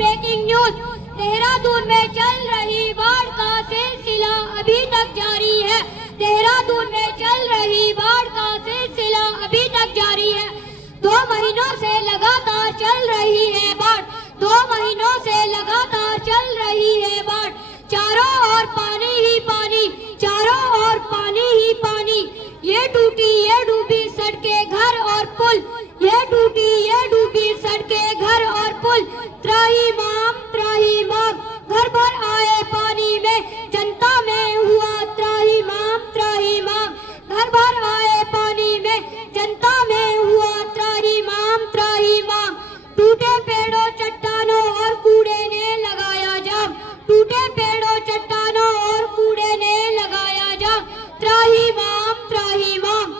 Breaking news. Dehradun में चल रही बाढ़ का सिलसिला अभी तक जारी है। देहरादून में चल रही बाढ़ का सिलसिला अभी तक जारी है। 2 महीनों से लगातार चल रही है बाढ़। 2 महीनों से लगातार चल रही है बाढ़। चारों ओर पानी ही पानी, चारों ओर पानी ही पानी। ये टूटी ये डूबी सड़कें, घर और पुल। ये टूटी ये डूबी सड़कें, घर और पुल। त्राहिमाम त्राहिमाम, घर भर आए पानी में, जनता में हुआ त्राहिमाम त्राहिमाम। घर भर आए पानी में, जनता में हुआ त्राहिमाम त्राहिमाम। टूटे पेड़ों चट्टानों और कूड़े ने लगाया जाम। टूटे पेड़ों चट्टानों और कूड़े ने लगाया जाम। त्राहिमाम त्राहिमाम।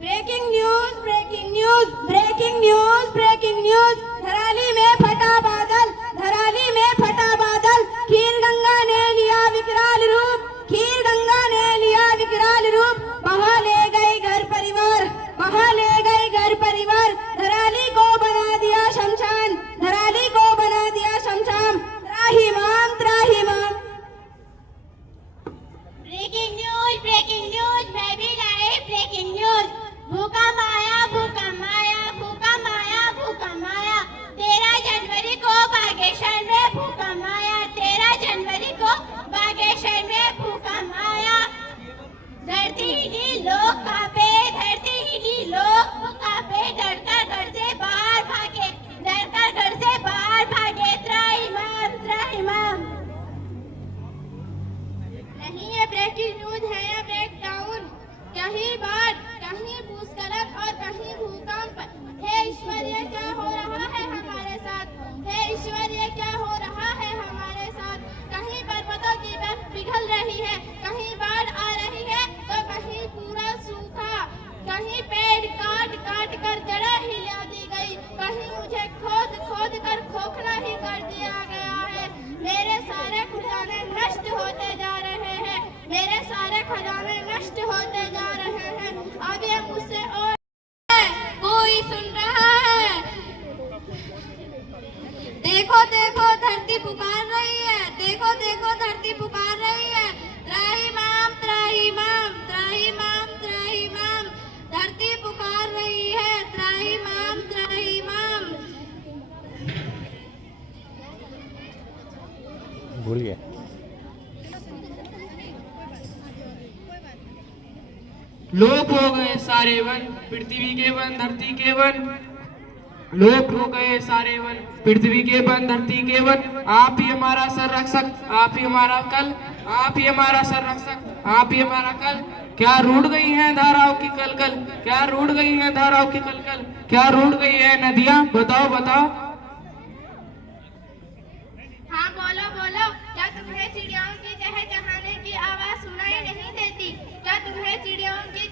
Breaking news breaking news breaking news breaking news. Dharali में फटा बादल, धराली में फटा बादल। खीर गंगा ने लिया विकराल रूप, खीर गंगा ने लिया विकराल रूप। बहा ले गए घर परिवार, बहा ले गए घर परिवार। धराली को बना दिया शमशान, धराली को बना दिया शमशान। त्राहिमाम त्राहिमाम। ब्रेकिंग न्यूज मैं भी लाई ब्रेकिंग न्यूज। भूकंप आया भूकंप आया भूकंप आया भूकंप आया। 13 जनवरी को बागेश्वर में भूकंप आया। 13 जनवरी को बागेश्वर में भूकंप आया। धरती हिली लोग कांपे, धरती हिली लोग कांपे। डरकर घर से बाहर भागे, डरकर घर से बाहर भागे। त्राहिमाम त्राहिमाम। नहीं ये ब्रेकिंग न्यूज है या ब्रेकडाउन। कहीं बाढ़, कहीं भूस्खलन और कहीं भूकंप। हे ईश्वर ये क्या हो रहा है हमारे साथ, हे ईश्वर ये क्या हो रहा है हमारे साथ। कहीं पर्वतों की बर्फ पिघल रही है, कहीं बाढ़ आ रही है तो कहीं पूरा सूखा। कहीं पेड़ काट काट कर जड़ें हिला दी गई, कहीं मुझे खोद खोद कर खोखला ही कर दिया गया है। मेरे सारे खजाने नष्ट होते जा रहे हैं, मेरे सारे खजाने नष्ट होते जा रहे हैं। अब ये मुझसे और कोई सुन रहा है? देखो देखो धरती पुकार रही है, देखो देखो धरती पुकार रही है। त्राहिमाम त्राहिमाम त्राहिमाम त्राहिमाम। धरती पुकार रही है, त्राहिमाम त्राहिमाम। भूल गया। लोप हो गए सारे वन, पृथ्वी के वन धरती के वन। लोप हो गए सारे वन, पृथ्वी के वन धरती के वन। आप ही हमारा संरक्षक, आप ही हमारा कल, आप ही हमारा संरक्षक, आप ही हमारा कल। क्या रूठ गई हैं धाराओं की कलकल, क्या रूठ गई हैं धाराओं की कलकल। क्या रूठ गई है नदियां, बताओ बताओ। हाँ बोलो बोलो। क्या तुम्हें चिड़ियों की चहचहाने की आवाज सुनाई नहीं देती? क्या तुम्हें चिड़ियों की